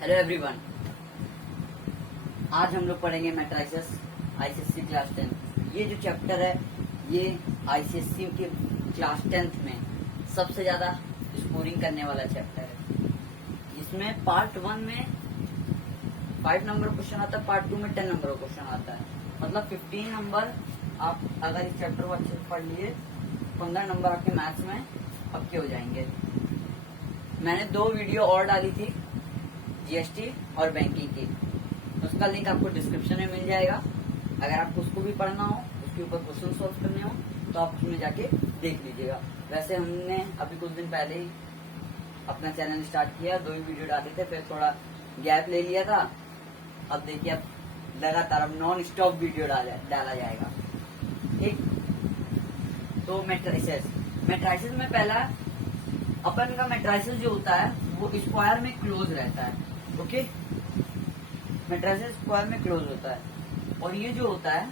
Hello everyone. आज हम लोग पढ़ेंगे मैट्रिसेस आईसीएससी क्लास 10। ये जो चैप्टर है ये आईसीएससी के क्लास 10th में सबसे ज्यादा स्कोरिंग करने वाला चैप्टर है। इसमें पार्ट 1 में 5 नंबर क्वेश्चन आता है, पार्ट 2 में 10 नंबर क्वेश्चन आता है। मतलब 15 नंबर आप अगर इस चैप्टर को अच्छे से पढ़ लिए 15 नंबर आपके मैथ्स में पक्के हो जाएंगे। मैंने 2 वीडियो और डाली थी, जीएसटी और बैंकिंग की, उसका लिंक आपको डिस्क्रिप्शन में मिल जाएगा। अगर आपको उसको भी पढ़ना हो, उसके ऊपर क्वेश्चन सॉल्व करने हो तो आप उसमें जाके देख लीजिएगा। वैसे हमने अभी कुछ दिन पहले ही अपना चैनल स्टार्ट किया, 2 ही वीडियो डाले थे, फिर थोड़ा गैप ले लिया था। अब देखिए अब लगातार अब नॉन स्टॉप वीडियो डाला जाएगा। ठीक, तो मैट्रिसेस में पहला अपन का मैट्रिसेस जो होता है वो स्क्वायर में क्लोज रहता है। ओके, मैट्रिसेस स्क्वायर में क्लोज होता है। और ये जो होता है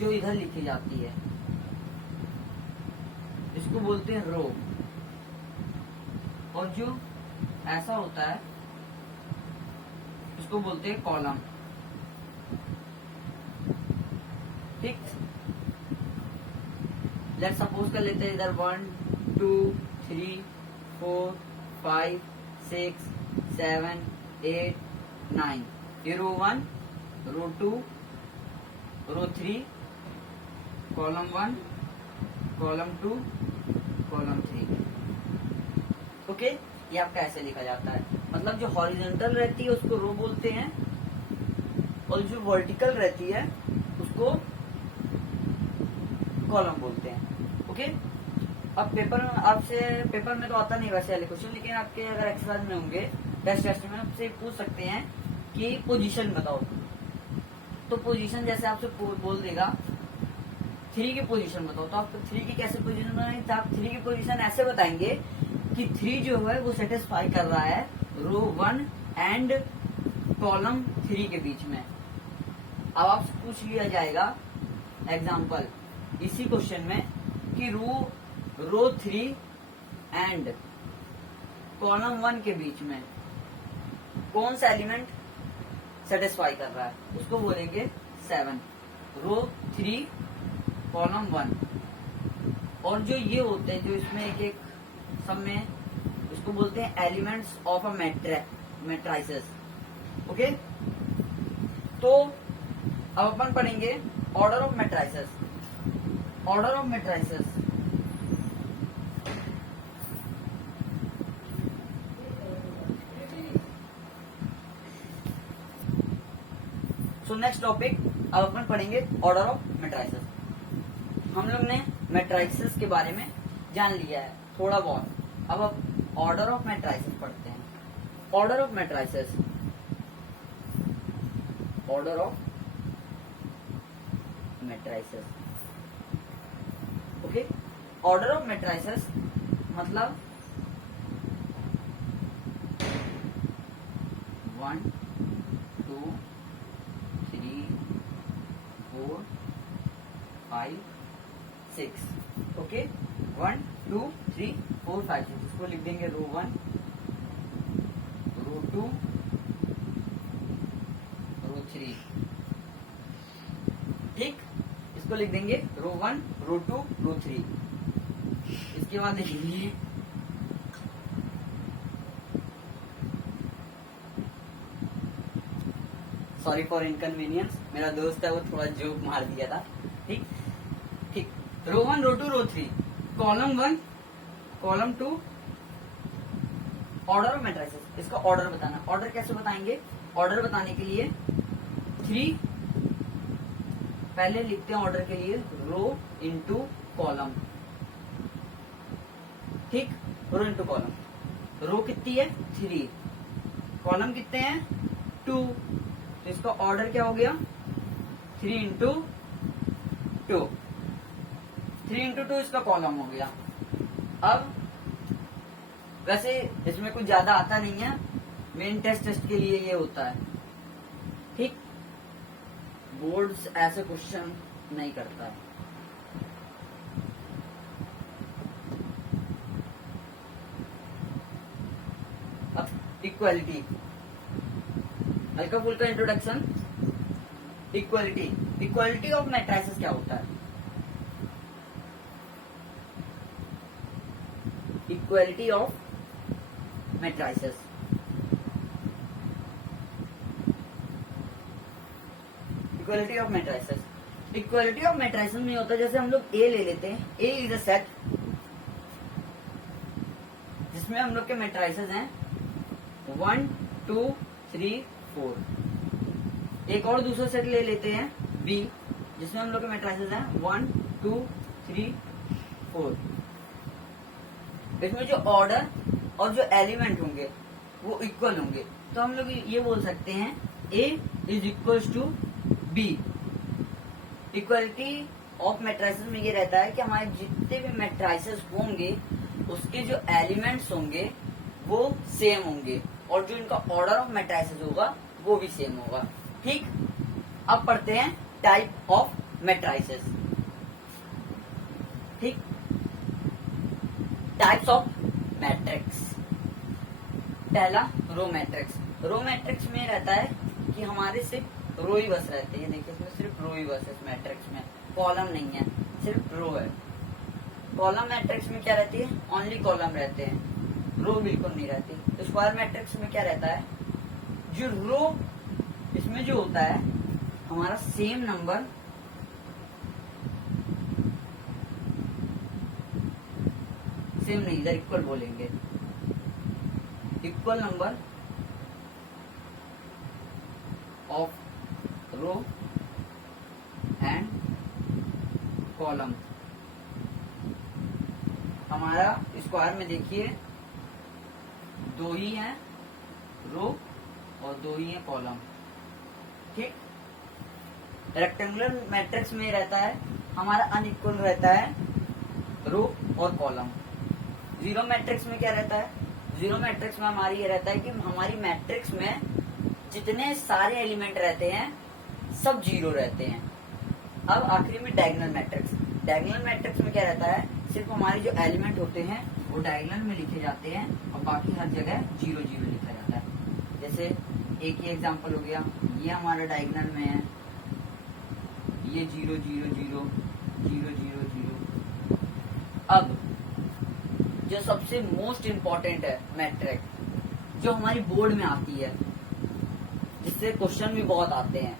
जो इधर लिखी जाती है इसको बोलते हैं रो, और जो ऐसा होता है इसको बोलते हैं कॉलम। ठीक, लेट सपोज कर लेते हैं इधर 1 2 3 4 5 6 7 8 9। ये रो 1, रो 2, रो 3, कॉलम 1, कॉलम 2, कॉलम 3। ओके, ये आपका ऐसे लिखा जाता है। मतलब जो हॉरिजॉन्टल रहती है उसको रो बोलते हैं, और जो वर्टिकल रहती है उसको कॉलम बोलते हैं। ओके, अब पेपर में तो आता नहीं वैसे वाले क्वेश्चन, लेकिन आपके अगर एक्सरसाइज में होंगे, टेस्ट में आपसे पूछ सकते हैं कि पोजीशन बताओ। तो पोजीशन जैसे आपसे बोल देगा 3 की पोजीशन बताओ, तो आप 3 की कैसे पोजीशन बनाएंगे? तो आप 3 की पोजीशन ऐसे बताएंगे कि 3 जो है वो सेटिस्फाई कर रहा है रो 1 एंड कॉलम 3 के बीच में। अब आपसे पूछ लिया जाएगा एग्जाम्पल इसी क्वेश्चन में कि रो 3 एंड कॉलम 1 के बीच में कौन सा एलिमेंट सेटिस्फाई कर रहा है, उसको बोलेंगे 7। रो 3 कॉलम 1। और जो ये होते हैं जो इसमें एक सब में इसको बोलते हैं elements of a matrices. Okay, तो अब अपन पढ़ेंगे order of matrices. Order of matrices so next topic अब अपन पढ़ेंगे ऑर्डर ऑफ मैट्रिसेस। हम लोग ने मैट्रिसेस के बारे में जान लिया है थोड़ा बहुत। अब ऑर्डर ऑफ मैट्रिसेस पढ़ते हैं। Order of matrices, order of matrices. Okay, order of matrices मतलब 1 2 3 4 5 6। ओके, 1 2 3 4 5 6। इसको लिख देंगे रो 1, रो 2, रो 3। ठीक, इसको लिख देंगे रो 1, रो 2, रो 3। इसके बाद लिखेंगे सॉरी फॉर इनकन्वीनियंस, मेरा दोस्त है वो थोड़ा जोक मार दिया था। ठीक ठीक, रो 1, रो 2, रो 3, column 1, column 2, order of matrices. इसका ऑर्डर बताना। ऑर्डर कैसे बताएंगे? ऑर्डर बताने के लिए 3 पहले लिखते हैं ऑर्डर के लिए रो इंटू कॉलम। ठीक, रो इंटू कॉलम। रो कितनी है? 3, कॉलम कितने हैं? 2, तो इसका ऑर्डर क्या हो गया? 3 इंटू 2, 3 इंटू 2 इसका कॉलम हो गया। अब वैसे इसमें कुछ ज्यादा आता नहीं है, मेन टेस्ट के लिए ये होता है। ठीक, बोर्ड्स ऐसे क्वेश्चन नहीं करता है। अब इक्वालिटी, हल्का फुल्का introduction. Equality, equality of matrices क्या होता है? Equality of matrices, equality of matrices, equality of matrices में होता है, जैसे हम लोग ए ले लेते हैं, ए इज अ सेट जिसमें हम लोग के मैट्रिसेस हैं 1 2 3 4। एक और दूसरा सेट ले लेते हैं बी जिसमें हम लोग के मैट्रिसेस हैं 1 2 3 4। इसमें जो ऑर्डर और जो एलिमेंट होंगे वो इक्वल होंगे, तो हम लोग ये बोल सकते हैं A is equal to B. Equality of matrices में ये रहता है कि हमारे जितने भी मैट्रिसेस होंगे उसके जो एलिमेंट्स होंगे वो सेम होंगे और जो इनका ऑर्डर ऑफ मैट्रिसेस होगा वो भी सेम होगा। ठीक, अब पढ़ते हैं टाइप ऑफ मैट्रिसेस। ठीक, टाइप्स ऑफ मैट्रिक्स। पहला रो मैट्रिक्स। रो मैट्रिक्स में रहता है कि हमारे सिर्फ रो ही बस रहते हैं। देखिए इसमें सिर्फ रो ही बस है, इस मैट्रिक्स में कॉलम नहीं है, सिर्फ रो है। कॉलम मैट्रिक्स में क्या रहती है? ओनली कॉलम रहते हैं, रो बिल्कुल नहीं रहती। स्क्वायर मैट्रिक्स में क्या रहता है? जो रो इसमें जो होता है हमारा सेम नंबर सेम नहीं, इधर इक्वल बोलेंगे, equal number of row and column. हमारा स्क्वायर में देखिए दो ही है रो और दो ही है कॉलम। ठीक, रेक्टेंगुलर मैट्रिक्स में रहता है हमारा अनइक्वल रहता है रो और कॉलम। जीरो मैट्रिक्स में क्या रहता है? जीरो मैट्रिक्स में हमारी ये रहता है कि हमारी मैट्रिक्स में जितने सारे एलिमेंट रहते हैं सब जीरो रहते हैं। अब आखिरी में डायगोनल मैट्रिक्स। डायगोनल मैट्रिक्स में क्या रहता है? सिर्फ हमारे जो एलिमेंट होते हैं वो डायगोनल में लिखे जाते हैं और बाकी हर जगह जीरो जीरो लिखा जाता है। जैसे एक ही एग्जांपल हो गया, ये हमारा डायगोनल में है, ये 0 0 0 0 0 0। अब जो सबसे मोस्ट इम्पोर्टेंट है मैट्रिक, जो हमारी बोर्ड में आती है, जिससे क्वेश्चन भी बहुत आते हैं,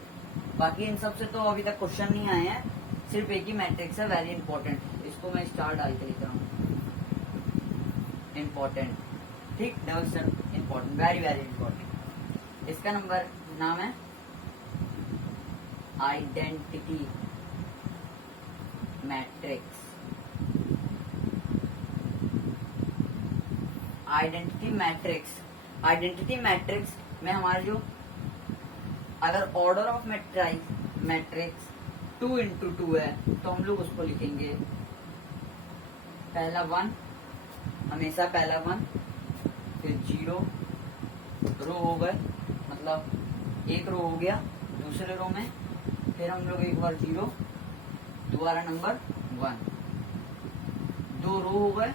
बाकी इन सब से तो अभी तक क्वेश्चन नहीं आए हैं, सिर्फ एक ही मैट्रिक्स है वेरी इंपॉर्टेंट, इसको मैं स्टार डाल के लिख रहा हूँ, इम्पोर्टेंट। ठीक, double star important, very very important. इसका नंबर नाम है identity matrix. Identity matrix, identity matrix में हमारा जो अगर ऑर्डर ऑफ मैट्रिक्स 2 into 2 है तो हम लोग उसको लिखेंगे पहला 1, हमेशा पहला 1, फिर 0 रो हो गए, मतलब एक रो हो गया, दूसरे रो में फिर हम लोग एक बार 0, दोबारा नंबर 1, 2 रो हो गए,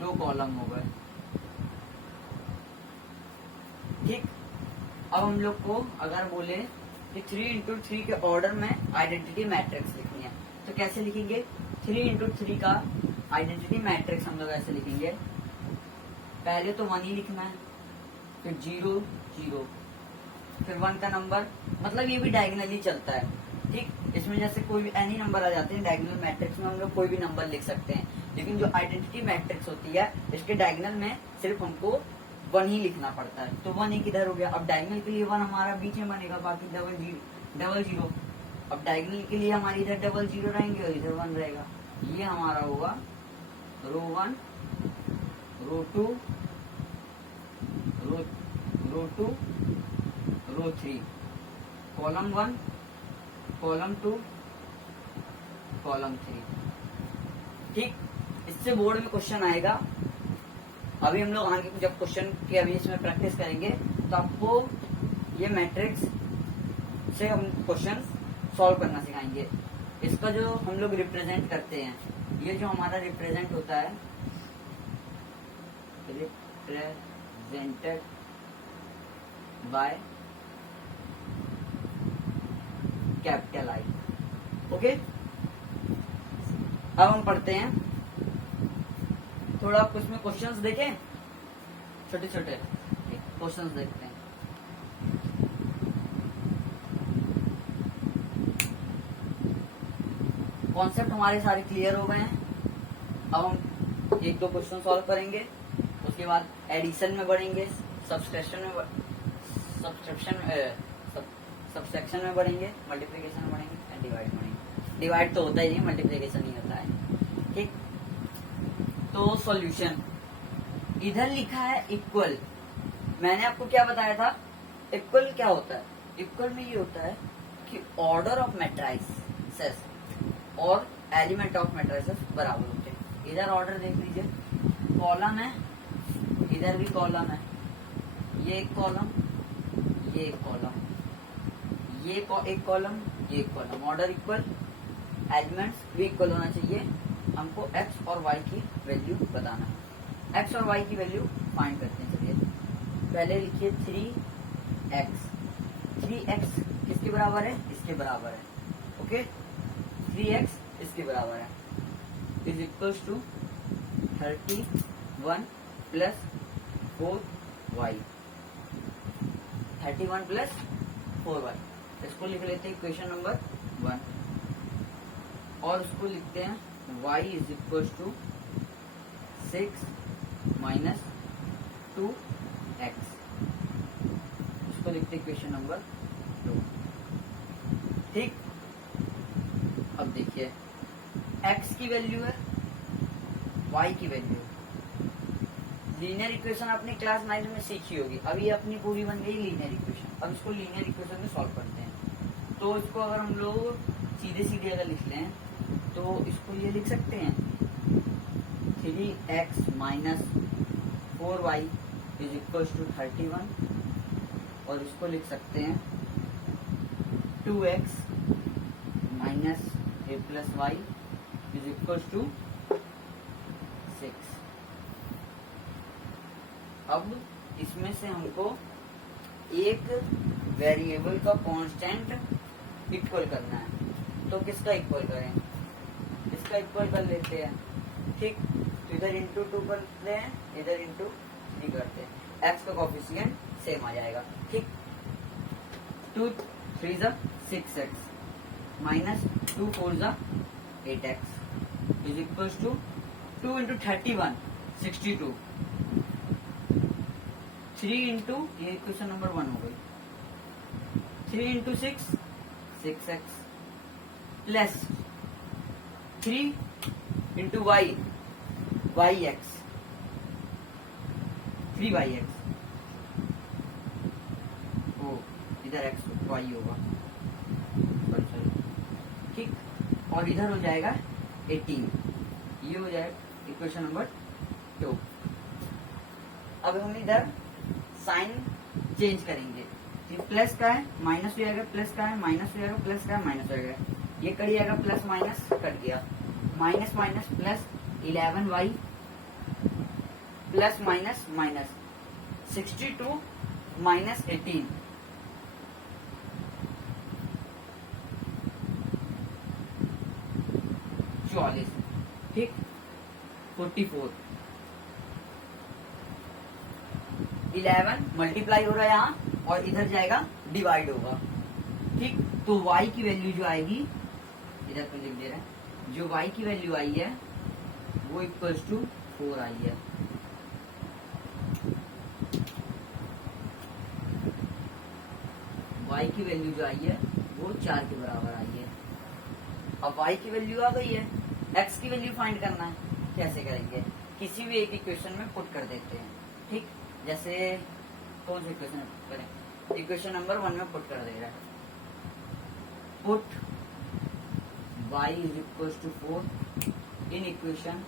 2 कॉलम हो गए। ठीक, अब हम लोग को अगर बोले कि 3 into 3 के ऑर्डर में आइडेंटिटी मैट्रिक्स लिखनी है तो कैसे लिखेंगे? 3 into 3 का आइडेंटिटी मैट्रिक्स हम लोग ऐसे लिखेंगे, पहले तो 1 ही लिखना है, फिर 0 0, फिर 1 का नंबर, मतलब ये भी डायगोनली चलता है। ठीक, इसमें जैसे कोई भी एनी नंबर आ जाते हैं डायगोनल मैट्रिक्स में, हम लोग कोई भी नंबर लिख सकते हैं, लेकिन जो आइडेंटिटी मैट्रिक्स होती है इसके डायगोनल में सिर्फ हमको 1 ही लिखना पड़ता है। तो 1 एक इधर हो गया, अब डायगोनल के लिए 1 हमारा बीच में बनेगा, बाकी डबल जीरो। अब डायगोनल के लिए हमारे इधर डबल 0 रहेंगे और इधर 1 रहेगा। ये हमारा होगा रो 1, रो 2, रो 2, रो 3, कॉलम 1, कॉलम 2, कॉलम 3। ठीक, इससे बोर्ड में क्वेश्चन आएगा। अभी हम लोग आगे जब क्वेश्चन के अभी इसमें प्रैक्टिस करेंगे तो आपको ये मैट्रिक्स से हम क्वेश्चन सॉल्व करना सिखाएंगे। इसका जो हम लोग रिप्रेजेंट करते हैं, ये जो हमारा रिप्रेजेंट होता है, represented by capital I. Okay, अब हम पढ़ते हैं थोड़ा कुछ में क्वेश्चंस देखें, छोटे छोटे क्वेश्चंस देखते हैं। कॉन्सेप्ट हमारे सारे क्लियर हो गए हैं। अब हम एक दो क्वेश्चन सॉल्व करेंगे, उसके बाद एडिशन में बढ़ेंगे, सबसेक्शन में बढ़ेंगे, मल्टीप्लिकेशन में बढ़ेंगे एंड डिवाइड बढ़ेंगे। डिवाइड तो होता ही नहीं, मल्टीप्लिकेशन ही होता है। ठीक, तो सॉल्यूशन इधर लिखा है इक्वल। मैंने आपको क्या बताया था, इक्वल क्या होता है? इक्वल में ये होता है कि ऑर्डर ऑफ मैट्रिसेस और एलिमेंट ऑफ मैट्रिसेस बराबर होते हैं। इधर ऑर्डर देख लीजिए, कॉलम है, इधर भी कॉलम है, ये एक कॉलम, ये एक कॉलम, ये एक कॉलम, ये एक कॉलम। ऑर्डर इक्वल, एलिमेंट्स भी इक्वल होना चाहिए। हमको एक्स और वाई की वैल्यू बताना है। एक्स और वाई की वैल्यू फाइंड करते हैं। चलिए पहले लिखिए 3x। 3x किसके बराबर है? इसके बराबर है। ओके, 3x इसके बराबर है, is equal to 31 plus 4y। 31 plus 4y, इसको लिख लेते हैं इक्वेशन नंबर 1 और उसको लिखते हैं y is equal to 6 minus 2x। इसको लिखते हैं इक्वेशन नंबर 2। ठीक, अब देखिए x की वैल्यू है, y की वैल्यू। लीनियर इक्वेशन आपने क्लास 9 में सीखी होगी। अभी अपनी पूरी बन गई लीनियर इक्वेशन। अब इसको लीनियर इक्वेशन में सॉल्व करते हैं। तो इसको अगर हम लोग सीधे सीधे अगर लिख लें तो इसको ये लिख सकते हैं 3x minus 4y is equal to 31 और इसको लिख सकते हैं 2x minus a plus Y is equal to 6। अब इसमें से हमको एक वेरिएबल का कांस्टेंट इक्वल करना है। तो किसका इक्वल करें? इसका इक्वल कर लेते हैं। ठीक, तो इधर इंटू 2 करते हैं, इधर इंटू 3 करते हैं। x का कोफिशिएंट सेम आ जाएगा। ठीक, 2 3 जा 6x माइनस 2 4 जा 8x is equal to 2 into 31 62, 3 into, ये क्वेश्चन नंबर 1 हो गई, 3 into 6 6x plus 3 into y yx 3yx। ओ इधर x y होगा, ठीक, और इधर हो जाएगा 18। ये हो जाएगा इक्वेशन नंबर 2। अब हम इधर साइन चेंज करेंगे। प्लस का है माइनस हो जाएगा, प्लस का है माइनस हो जाएगा, प्लस का है माइनस हो जाएगा। ये कट जाएगा, प्लस माइनस कट गया, minus minus plus 11y plus minus minus 62 minus 18 44। ठीक, 44 11 मल्टीप्लाई हो रहा है यहाँ और इधर जाएगा डिवाइड होगा। ठीक, तो y की वैल्यू जो आएगी, इधर पर लिख दे रहे हैं, जो y की वैल्यू आई है वो इक्वल्स टू 4 आई है। y की वैल्यू जो आई है वो 4 के बराबर आई है। अब y की वैल्यू आ गई है, x की वैल्यू फाइंड करना है। कैसे करेंगे? किसी भी एक इक्वेशन में पुट कर देते हैं। ठीक, जैसे कौन सा इक्वेशन करें? इक्वेशन नंबर 1 में पुट कर दे रहा है। Put y is equal to 4 in equation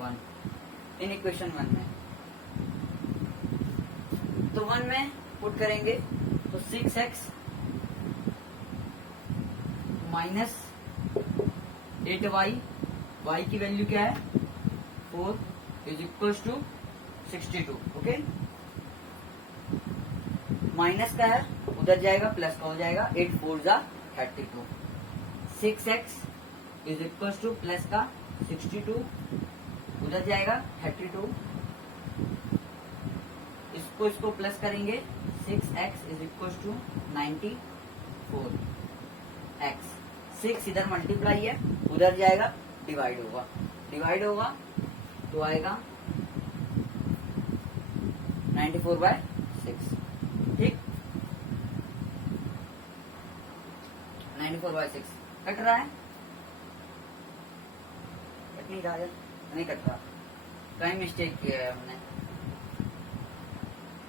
1। In equation 1 में तो 1 में पुट करेंगे तो 6x माइनस 8y, y की वैल्यू क्या है 4 is equal to 62। Okay, minus का है उधर जाएगा, प्लस का हो जाएगा। 8 4 जा 32। 6x is equal two plus का 62 उधर जाएगा 32। इसको प्लस करेंगे, 6x is equal to 94 x। 6 इधर मल्टीप्लाई है उधर जाएगा, डिवाइड होगा तो आएगा 94/6। ठीक, 94/6 कट रहा है, कट नहीं रहा है, नहीं कट रहा। कहीं मिस्टेक किया है हमने,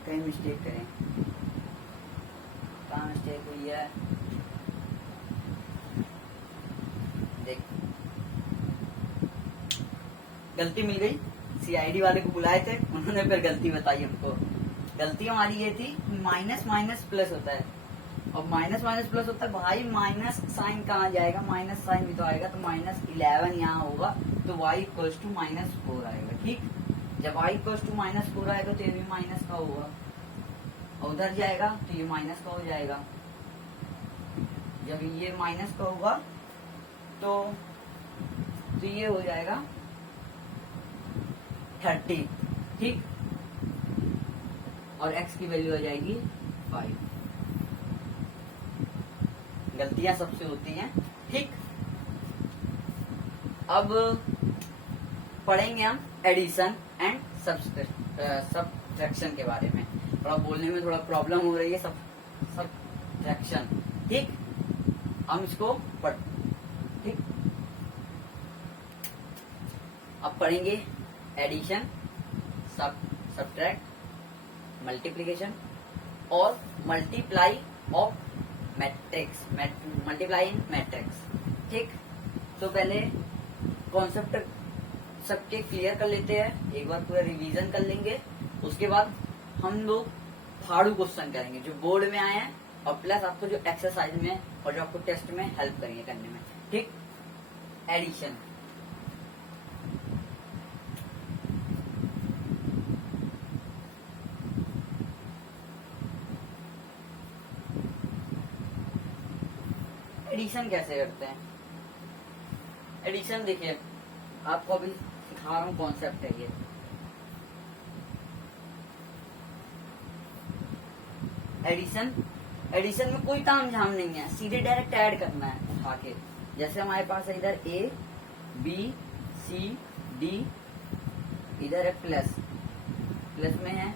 कहीं मिस्टेक करें, कहाँ मिस्टेक हुई है देख, गलती मिल गई। सीआईडी वाले को बुलाए थे, उन्होंने फिर गलती बताई हमको। गलती हमारी ये थी, माइनस माइनस प्लस होता है, और माइनस माइनस प्लस होता है भाई, माइनस साइन कहाँ जाएगा, माइनस साइन भी तो आएगा, तो -11 यहाँ होगा, तो y इक्वल्स टू -4 आएगा। ठीक, जब y इक्वल्स टू -4 आएगा तो ये भी माइनस का होगा, और उधर जाएगा तो ये माइनस का हो जाएगा। जब ये माइनस का होगा तो ये हो जाएगा 30। ठीक, और x की वैल्यू हो जाएगी 5। गलतियां सबसे होती हैं। ठीक, अब पढ़ेंगे हम एडिशन एंड सब्ट्रैक्शन के बारे में। थोड़ा बोलने में थोड़ा प्रॉब्लम हो रही है, सब्ट्रैक्शन। ठीक, हम इसको पढ़, ठीक, अब पढ़ेंगे एडिशन, सब्ट्रैक्ट, मल्टीप्लिकेशन और multiply of matrix, multiply in matrix. ठीक, तो पहले कॉन्सेप्ट सबके क्लियर कर लेते हैं, एक बार पूरा रिवीजन कर लेंगे, उसके बाद हम लोग फाड़ू क्वेश्चन करेंगे जो बोर्ड में आए हैं, और प्लस आपको जो एक्सरसाइज में और जो आपको टेस्ट में हेल्प करेंगे करने में। ठीक, एडिशन, एडिशन कैसे करते हैं। एडिशन देखिए, आपको अभी सिखा रहा हूँ, कॉन्सेप्ट है ये। एडिशन में कोई ताम झाम नहीं है, सीधे डायरेक्ट ऐड करना है उठा के। जैसे हमारे पास है इधर A B C D, इधर है प्लस में है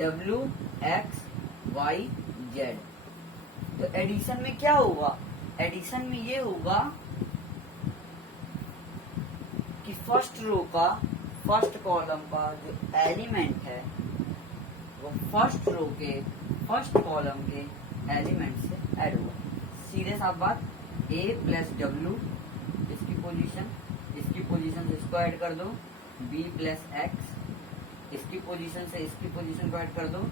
W X Y Z। तो एडिशन में क्या होगा, एडिशन में ये होगा कि फर्स्ट रो का, फर्स्ट कॉलम का जो एलिमेंट है वो फर्स्ट रो के फर्स्ट कॉलम के एलिमेंट से ऐड होगा। सीधे साफ बात, A प्लस W इसकी पोजीशन से इसको ऐड कर दो, B प्लस X इसकी पोजीशन से इसकी पोजीशन को ऐड कर दो,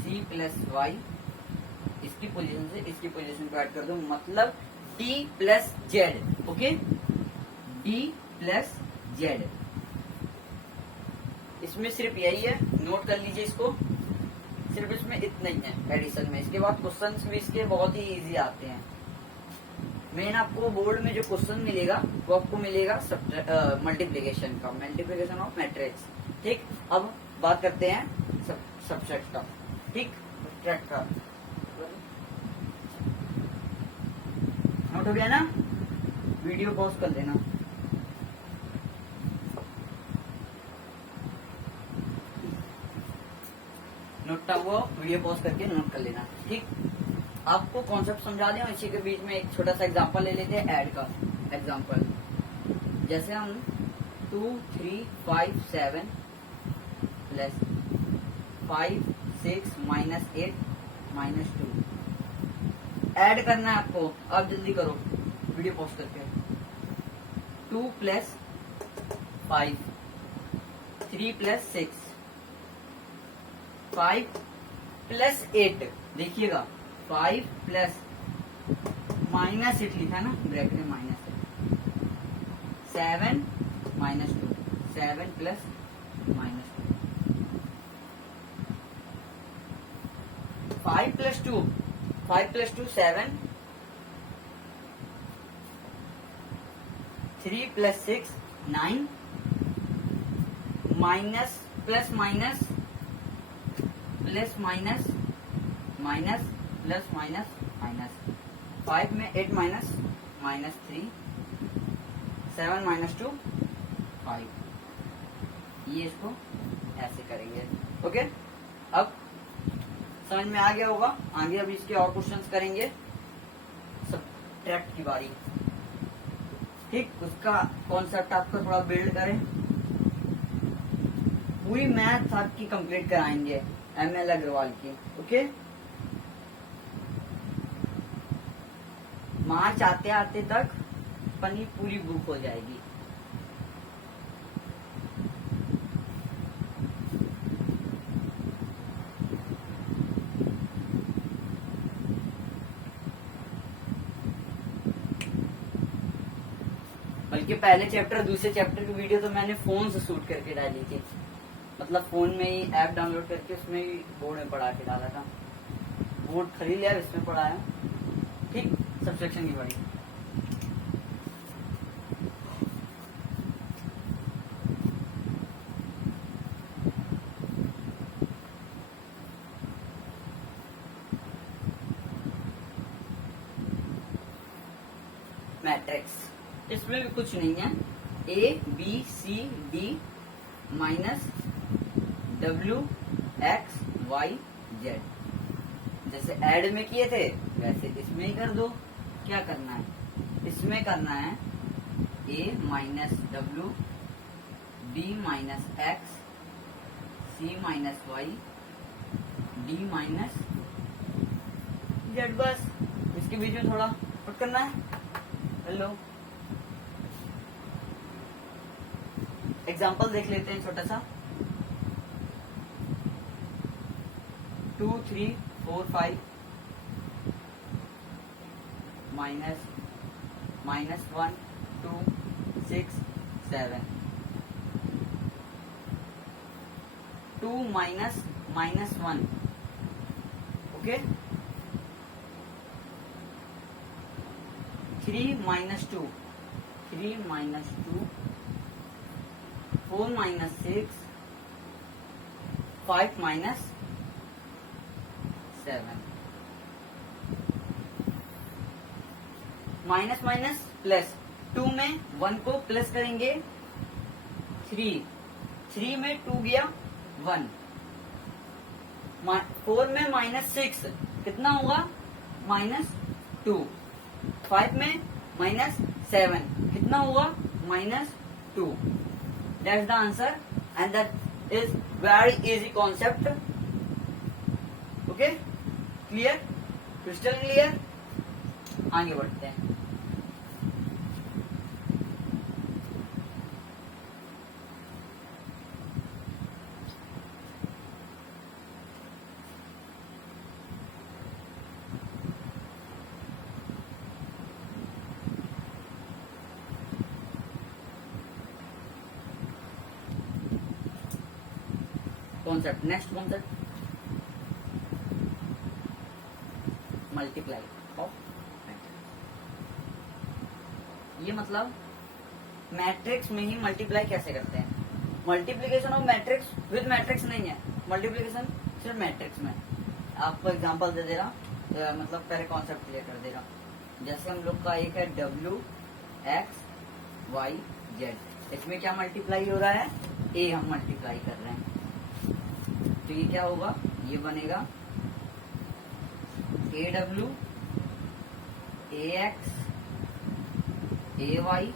C प्लस Y इसकी पोजीशन से इसकी पोजीशन को ऐड कर दो, मतलब D plus Z। Okay, D plus Z। इसमें सिर्फ यही है, नोट कर लीजिए इसको, सिर्फ इसमें इतना ही है एडिशन में। इसके बाद क्वेश्चंस भी इसके बहुत ही इजी आते हैं। मेन आपको बोर्ड में जो क्वेश्चन मिलेगा वो आपको मिलेगा मल्टीप्लिकेशन का, मल्टीप्लिकेशन ऑफ मैट्रिक्स। ठीक, अब बात करते हैं सब्ट्रैक्ट का। ठीक, सब्ट्रैक्ट का नोट हो गया ना, वीडियो पॉज कर देना। नोट हुआ, वीडियो पॉज करके नोट कर लेना। ठीक, आपको कॉन्सेप्ट समझा दें, इसी के बीच में एक छोटा सा एग्जांपल ले लेते हैं ऐड का एग्जांपल। जैसे हम 2 3 5 7 प्लस 5 6 -8 -2 ऐड करना है आपको। अब जल्दी करो, वीडियो पॉज करके। 2 प्लस 5, 3 प्लस 6, 5 प्लस 8, देखिएगा 5 प्लस -8 लिखा ना, ब्रैकेट में माइनस है, 7 -2, 7 plus five plus two 7, 3 plus 6 9, minus plus minus plus minus minus plus minus minus, 5 में 8 माइनस -3, 7 - 2 5। ये इसको ऐसे करेंगे। ओके, अब समझ में आ गया होगा। आगे अभी इसके और क्वेश्चंस करेंगे। सब्ट्रैक्ट की बारी, ठीक, उसका कॉन्सेप्ट आपको थोड़ा बिल्ड करें। पूरी मैथ आपकी कंप्लीट कराएंगे ML अग्रवाल की। ओके, मार्च आते आते तक अपनी पूरी बुक हो जाएगी। बल्कि पहले चैप्टर दूसरे चैप्टर की वीडियो तो मैंने फोन से शूट करके डाली थी, मतलब फोन में ही ऐप डाउनलोड करके उसमें ही बोर्ड में पढ़ा के डाला था। बोर्ड खरीद लिया, इसमें पढ़ाया। ठीक, सब्सट्रैक्शन की बारी। मैट्रिक्स, इसमें भी कुछ नहीं है। ABCD - WXYZ, जैसे ऐड में किए थे वैसे इसमें ही कर दो। क्या करना है, इसमें करना है A - W, B - X, C - Y, D - Z। बस इसके बीच में थोड़ा पुट करना है। हेलो, एग्जाम्पल देख लेते हैं छोटा सा। 2 3 4 5 -1 2 6 7, 2 -1। ओके, 3 - 2, 3 - 2, 4 - 6, 5 - 7। माइनस माइनस प्लस, 2 में 1 को प्लस करेंगे 3 में 2 गया 1, 4 में -6 कितना होगा -2, 5 में -7 कितना होगा -2। That's the answer and that is very easy concept. Okay, clear, crystal clear। आगे बढ़ते हैं। Concept, next concept, multiply of matrix. ये मतलब मैट्रिक्स में ही मल्टीप्लाई कैसे करते हैं। Multiplication of matrix with matrix नहीं है, मल्टीप्लीकेशन सिर्फ मैट्रिक्स में। आपको एग्जांपल दे दे रहा, मतलब पहले कॉन्सेप्ट क्लियर कर दे रहा। जैसे हम लोग का एक है WXYZ, इसमें क्या मल्टीप्लाई हो रहा है, A हम मल्टीप्लाई कर रहे हैं, तो ये क्या होगा, ये बनेगा AW AX AY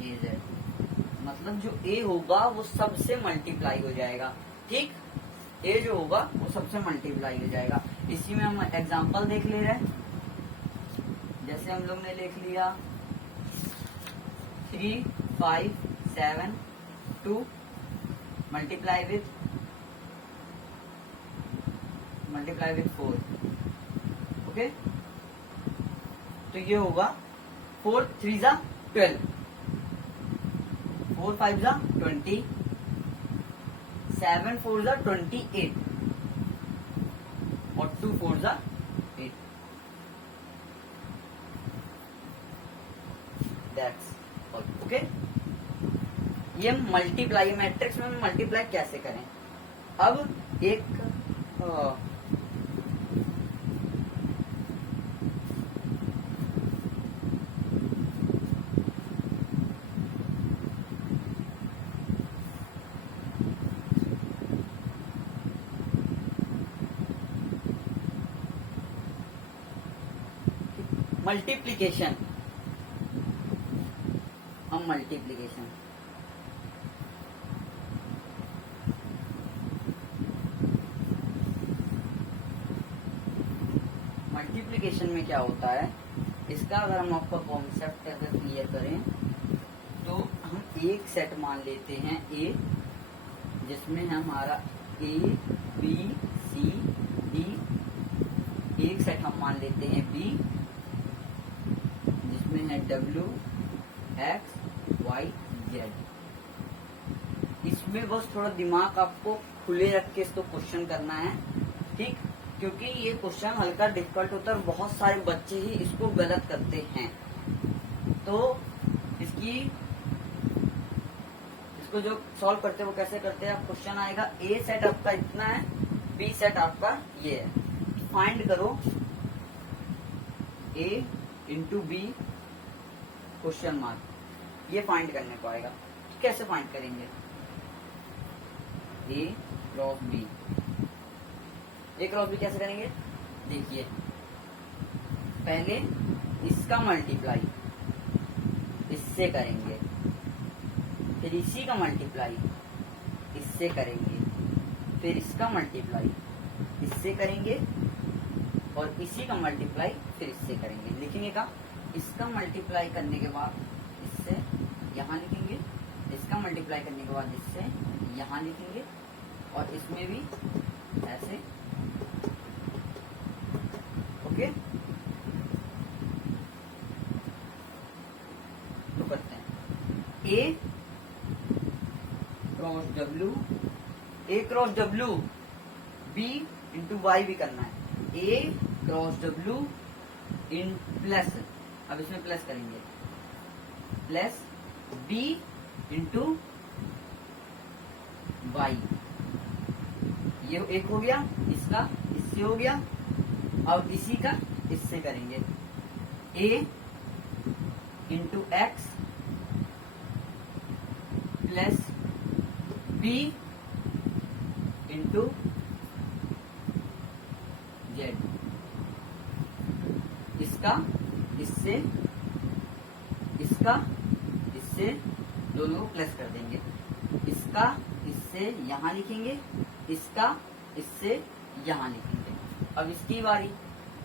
AZ। मतलब जो A होगा वो सबसे मल्टीप्लाई हो जाएगा। ठीक, A जो होगा वो सबसे मल्टीप्लाई हो जाएगा। इसी में हम एग्जांपल देख ले रहे हैं। जैसे हम लोग ने लिख लिया 3 5 7 2 मल्टीप्लाई विथ 4। ओके, तो ये होगा 4 3 × 12, 4 5 × 20, 7 4 जा 28 और 2 4 जा 8। That's all. ओके, ये मल्टीप्लाई मैट्रिक्स में मल्टीप्लाई कैसे करें। अब एक मल्टीप्लीकेशन, हम मल्टीप्लीकेशन मल्टीप्लीकेशन में क्या होता है, इसका अगर हम आपका कॉन्सेप्ट अगर क्लियर करें तो हम एक सेट मान लेते हैं ए, जिसमें है हमारा ए बी सी डी। एक सेट हम मान लेते हैं बी, जिसमें है डब्ल्यू एक्स वाई जेड। इसमें बस थोड़ा दिमाग आपको खुले रख के इसको क्वेश्चन करना है, ठीक, क्योंकि ये क्वेश्चन हल्का डिफिकल्ट होता है और बहुत सारे बच्चे ही इसको गलत करते हैं। तो इसको जो सॉल्व करते हैं वो कैसे करते हैं, आप क्वेश्चन आएगा ए सेट आपका इतना है, बी सेट आपका ये है, फाइंड करो ए इंटू बी क्वेश्चन मार्क, ये फाइंड करने को आएगा। कैसे फाइंड करेंगे, ए क्रॉस बी, ए क्रॉस बी कैसे करेंगे, देखिए पहले इसका मल्टीप्लाई इससे करेंगे, फिर इसी का मल्टीप्लाई इससे करेंगे, फिर इसका मल्टीप्लाई इससे करेंगे और इसी का मल्टीप्लाई फिर इससे करेंगे। लिखेंगे का, इसका मल्टीप्लाई करने के बाद इससे यहाँ लिखेंगे, इसका मल्टीप्लाई करने के बाद इससे यहाँ लिखेंगे और इसमें भी ऐसे। ओके, तो करते हैं A cross W, A cross W B into Y भी करना है, A cross W in plus, अब इसमें प्लस करेंगे, प्लस बी इंटू वाई, ये एक हो गया, इसका इससे हो गया। अब इसी का इससे करेंगे, A into X plus B into Z, इसका इससे इसका इससे दोनों को प्लस कर देंगे, इसका इससे यहाँ लिखेंगे, इसका इससे यहाँ लिखेंगे। अब इसकी बारी,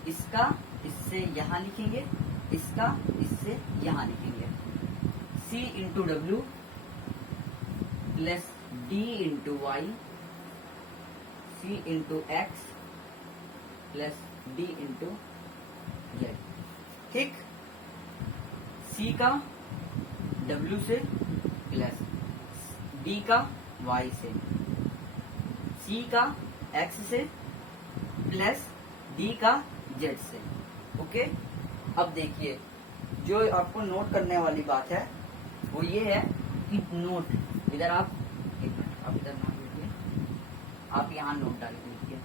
इसका इससे यहाँ लिखेंगे, इसका इससे यहाँ लिखेंगे, C into W plus D into Y, C into X plus D into Z, ठीक। सी का डब्ल्यू से प्लस डी का वाई से, सी का एक्स से प्लस डी का जेड से। ओके, अब देखिए जो आपको नोट करने वाली बात है वो ये है कि नोट, इधर आप एक मिनट, आप इधर नोट लिखिए, आप यहाँ नोट डाल के लिखिए।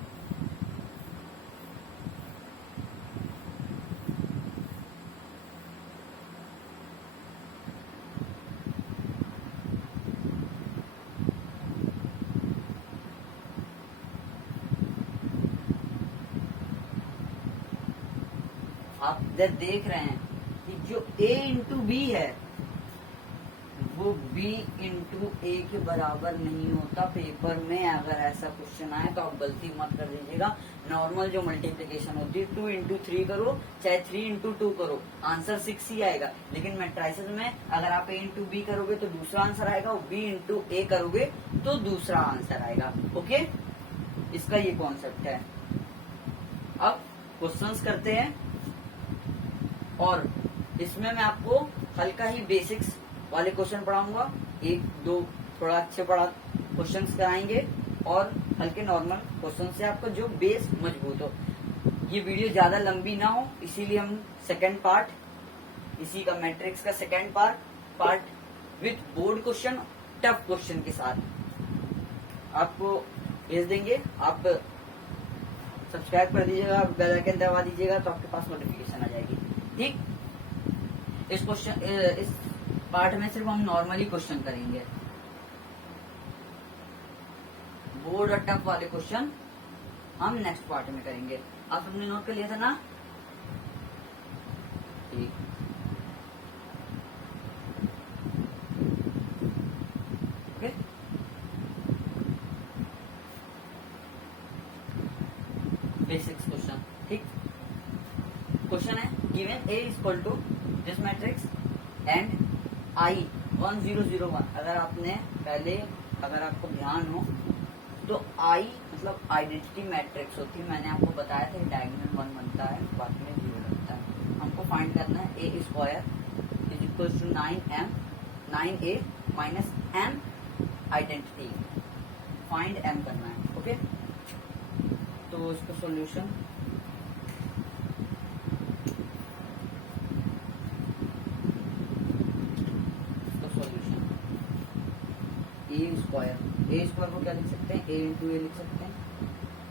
आप इधर देख रहे हैं कि जो a इंटू बी है वो b इंटू ए के बराबर नहीं होता। पेपर में अगर ऐसा क्वेश्चन आए तो आप गलती मत कर दीजिएगा। नॉर्मल जो मल्टीप्लिकेशन होती है 2 इंटू 3 करो चाहे 3 इंटू 2 करो, आंसर 6 ही आएगा। लेकिन मैट्राइसिस में अगर आप a इंटू बी करोगे तो दूसरा आंसर आएगा, b इंटू ए करोगे तो दूसरा आंसर आएगा। ओके, इसका ये कॉन्सेप्ट है। अब क्वेश्चंस करते हैं और इसमें मैं आपको हल्का ही बेसिक्स वाले क्वेश्चन पढ़ाऊंगा, 1 2 थोड़ा अच्छे पढ़ा क्वेश्चंस कराएंगे और हल्के नॉर्मल क्वेश्चन से आपका जो बेस मजबूत हो। ये वीडियो ज्यादा लंबी ना हो, इसीलिए हम सेकेंड पार्ट इसी का मैट्रिक्स का second part with board question, tough question के साथ आपको भेज देंगे। आप सब्सक्राइब कर दीजिएगा, बेल आइकन दबा दीजिएगा तो आपके पास नोटिफिकेशन आ जाएगी। ठीक, इस पार्ट में सिर्फ हम नॉर्मली क्वेश्चन करेंगे, बोर्ड और टफ वाले क्वेश्चन हम नेक्स्ट पार्ट में करेंगे। आप सबने नोट कर लिया था ना? ठीक, ओके। बेसिक्स क्वेश्चन, ठीक। क्वेश्चन है given A equal to this matrix and I 1001। अगर आपको ध्यान हो तो I मतलब आइडेंटिटी मैट्रिक्स होती है। मैंने आपको बताया था डायगोनल 1 बनता है, बाद में 0 लगता है। हमको फाइंड करना है A square is equal to 9A minus M identity, find M करना है। ओके, तो इसका सॉल्यूशन ए स्क्वायर को क्या लिख सकते हैं? ए इंटू ए लिख सकते हैं।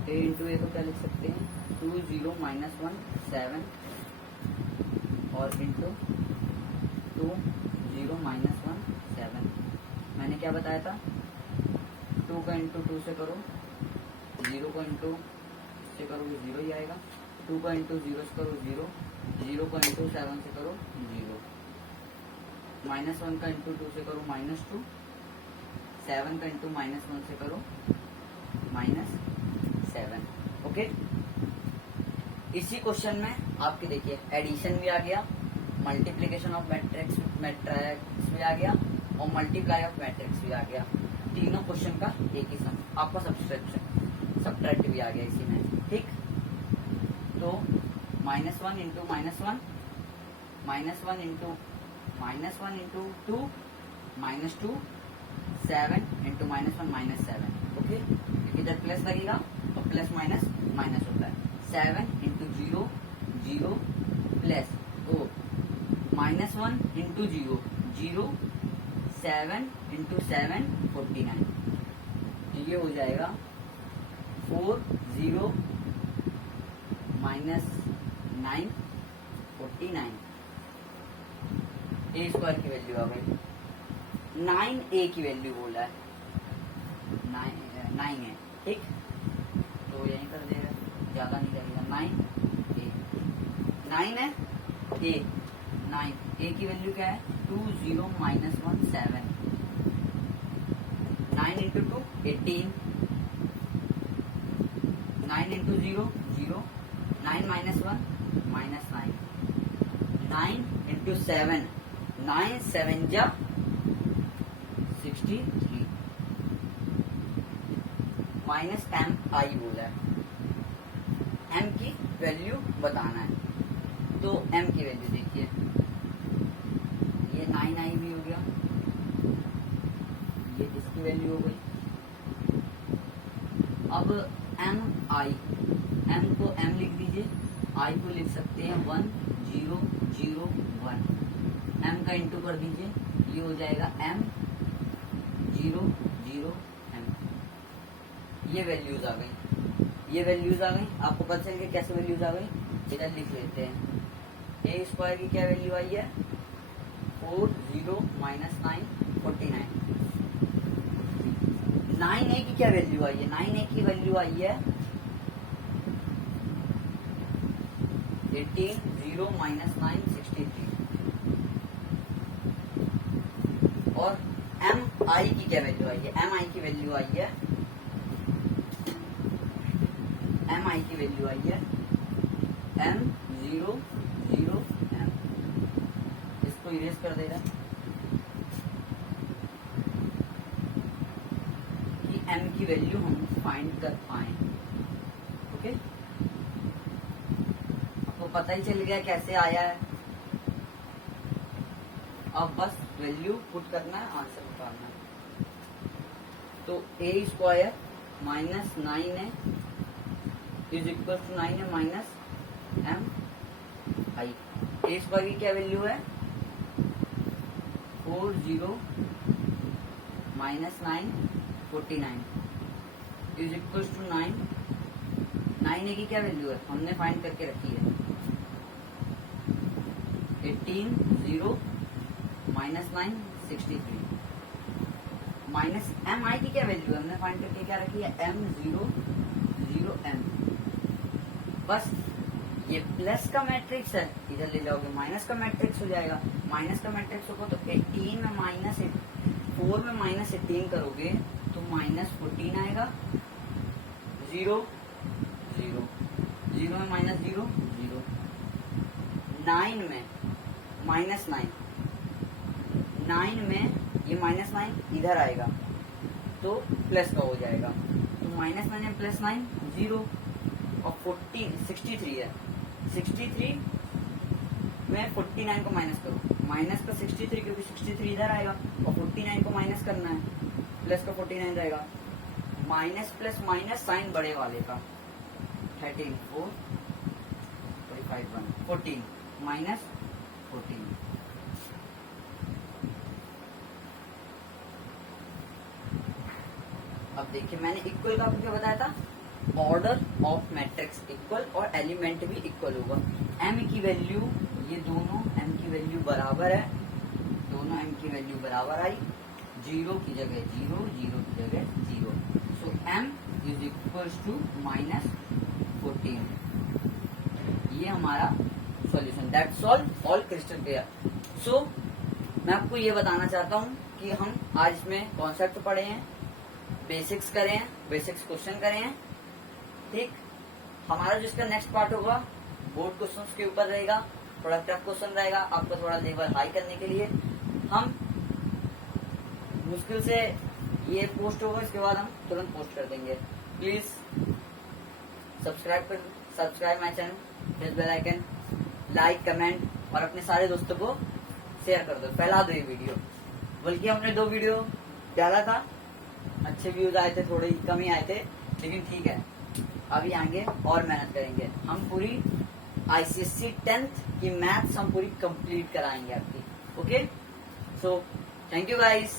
ए इंटू ए को क्या लिख सकते हैं? 2 0 -1 7 और इंटू 2 0 -1 7। मैंने क्या बताया था? 2 का इंटू 2 से करो, 0 को इंटू से करो 0 ही आएगा। 2 का इंटू 0 से करो 0, 0 का इंटू 7 से करो 0, -1 का इंटू 2 से करो -2, 7 का इंटू -1 से करो -7। ओके, इसी क्वेश्चन में आपके देखिए एडिशन भी आ गया, मल्टीप्लीकेशन ऑफ मैट्रिक्स भी आ गया और मल्टीप्लाई ऑफ मैट्रिक्स भी आ गया। तीनों क्वेश्चन का एक ही सम, आपका सब्ट्रैक्ट भी आ गया इसी में। ठीक, तो -1 इंटू -1 -1 इंटू -2 -2 7 इंटू -1 -7। ओके, इधर प्लस लगेगा और प्लस माइनस माइनस होता है। 7 इंटू 0 0 प्लस -1 इंटू 0 0, 7 इंटू 7 49। ये हो जाएगा 4 0 -9 49। ए स्क्वायर की वैल्यू आ गई। 9A की वैल्यू बोला है, 9 है। ठीक, तो यहीं कर देगा, ज्यादा नहीं करेगा। 9A 9 है A 9A की वैल्यू क्या है? 2 0 -1 7। 9 इंटू 2 18, 9 इंटू 0 0, 9 -1 -9, 9 इंटू 7 9 7 जा 63 माइनस M I बोला है। M की वैल्यू बताना है, तो M की वैल्यू देखिए, ये 9I भी हो गया, ये इसकी वैल्यू हो गई। अब M को M लिख दीजिए, I को लिख सकते हैं 1 0 0 1। M का इंटू कर दीजिए, ये हो जाएगा M 0 0 M। ये वैल्यूज आ गई, आपको पता चल गया कैसे वैल्यूज आ गई। इधर लिख लेते हैं। ए स्क्वायर की क्या वैल्यू आई है? 4 0 -9 49। 9A की क्या वैल्यू आई है? 9A की वैल्यू आई है 18 0 -9 63। और MI की क्या वैल्यू आई है? MI की वैल्यू आई है M 0 0 M। इसको इरेज कर देगा कि M की वैल्यू हम फाइंड कर पाए। ओके, आपको पता ही चल गया कैसे आया है। अब बस वैल्यू पुट करना है, आंसर निकालना है। तो A स्क्वायर -9 है इज इक्वल टू 9 है माइनस एम आई। ए स्क्वायर की क्या वैल्यू है 40 माइनस 9 49 इज इक्वल टू 9। 9 की क्या वैल्यू है हमने फाइंड करके रखी है 18 0 माइनस 9 63 माइनस एम आई की क्या वैल्यू है हमने फाइंड करके क्या रखी है m 0 0 m। बस ये प्लस का मैट्रिक्स है इधर ले जाओगे माइनस का मैट्रिक्स हो जाएगा। माइनस का मैट्रिक्स होगा तो 18 में माइनस 4 में माइनस 18 करोगे तो माइनस 14 आएगा 0 0 0 में माइनस 0 0 9 में माइनस 9 9 में ये माइनस 9 इधर आएगा तो प्लस का हो जाएगा तो माइनस 9 में प्लस 9 0 और 63 है 63 में 49 को माइनस करो माइनस का 63 क्योंकि 63 इधर आएगा और 49 को माइनस करना है प्लस का 49 रहेगा माइनस प्लस माइनस साइन बड़े वाले का 13 4 45 1 14 माइनस 14। अब देखिए मैंने इक्वल का आपको क्या बताया था ऑर्डर ऑफ मैट्रिक्स इक्वल और एलिमेंट भी इक्वल होगा। m की वैल्यू ये दोनों m की वैल्यू बराबर है दोनों m की वैल्यू बराबर आई 0 की जगह 0 0 की जगह 0 so m is equal to minus 14। ये हमारा solution that's all crystal clear. So मैं आपको ये बताना चाहता हूँ कि हम आज इसमें कॉन्सेप्ट पढ़े हैं बेसिक्स करे हैं बेसिक्स क्वेश्चन करे हैं ठीक। हमारा जिसका नेक्स्ट पार्ट होगा बोर्ड क्वेश्चंस के ऊपर रहेगा थोड़ा टफ क्वेश्चन रहेगा आपको थोड़ा लेवल हाई करने के लिए। हम मुश्किल से ये पोस्ट होगा इसके बाद हम तुरंत पोस्ट कर देंगे। Please subscribe my channel press bell icon like comment और अपने सारे दोस्तों को शेयर कर दो फैला दो ये वीडियो। बल्कि हमने 2 वीडियो डाला था अच्छे व्यूज आए थे थोड़े कम ही आए थे लेकिन ठीक है अभी आगे और मेहनत करेंगे हम पूरी ICSE 10th की मैथ्स हम पूरी कंप्लीट कराएंगे आपकी। Okay so thank you guys.